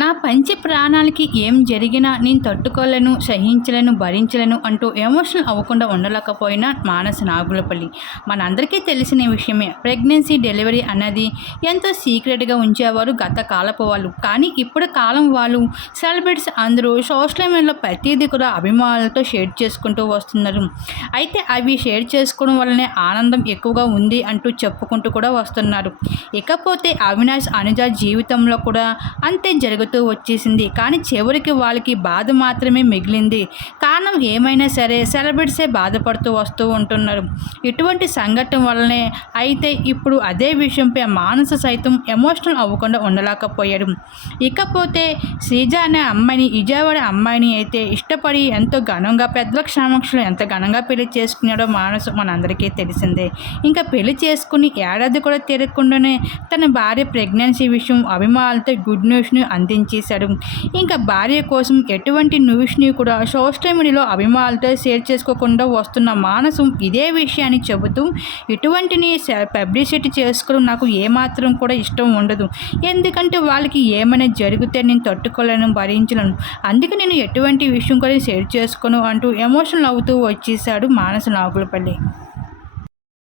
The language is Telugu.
నా పంచ ప్రాణాలకి ఏం జరిగినా నేను తట్టుకోలేను, సహించలేను, భరించలేను అంటూ ఎమోషనల్ అవ్వకుండా ఉండలేకపోయినా మానస నాగులపల్లి. మనందరికీ తెలిసిన విషయమే. ప్రెగ్నెన్సీ, డెలివరీ అన్నది ఎంతో సీక్రెట్గా ఉంచేవారు గత కాలపు వాళ్ళు. కానీ ఇప్పుడు కాలం వాళ్ళు సెలబ్రిటీస్ అందరూ సోషల్ మీడియాలో ప్రతిదీ కూడా అభిమానులతో షేర్ చేసుకుంటూ వస్తున్నారు. అయితే అవి షేర్ చేసుకోవడం వల్లనే ఆనందం ఎక్కువగా ఉంది అంటూ చెప్పుకుంటూ కూడా వస్తున్నారు. ఇకపోతే అవినాష్, అనుజ జీవితంలో కూడా అంతే జరుగుతుంది వచ్చేసింది. కానీ చివరికి వాళ్ళకి బాధ మాత్రమే మిగిలింది. కారణం ఏమైనా సరే సెలబ్రిటీసే బాధపడుతూ వస్తూ ఉంటున్నారు. ఇటువంటి సంఘటన వల్లనే అయితే ఇప్పుడు అదే విషయంపై మానస సైతం ఎమోషనల్ అవ్వకుండా ఉండలేకపోయాడు. ఇకపోతే శ్రీజ అనే అమ్మాయిని, విజయవాడ అమ్మాయిని అయితే ఇష్టపడి ఎంతో ఘనంగా పెద్దల సమక్షంలో ఎంత ఘనంగా పెళ్లి చేసుకున్నాడో మానసు మనందరికీ తెలిసిందే. ఇంకా పెళ్లి చేసుకుని ఏడాది కూడా తిరగకుండానే తన భార్య ప్రెగ్నెన్సీ విషయం అభిమానులతో గుడ్ న్యూస్ని అందించేశాడు. ఇంకా భార్య కోసం ఎటువంటి న్యూస్ని కూడా సోషల్ మీడియాలో అభిమానులతో షేర్ చేసుకోకుండా వస్తున్న మానసం ఇదే విషయాన్ని చెబుతూ, ఇటువంటిని పబ్లిసిటీ చేసుకోవడం నాకు ఏమాత్రం కూడా ఇష్టం ఉండదు. ఎందుకంటే వాళ్ళకి ఏమైనా జరిగితే నేను తట్టుకోలేను, భరించలేను. అందుకే నేను ఎటువంటి విషయం కూడా షేర్ చేసుకోను అంటూ ఎమోషనల్ అవుతూ వచ్చేసాడు మానస నాగులపల్లి.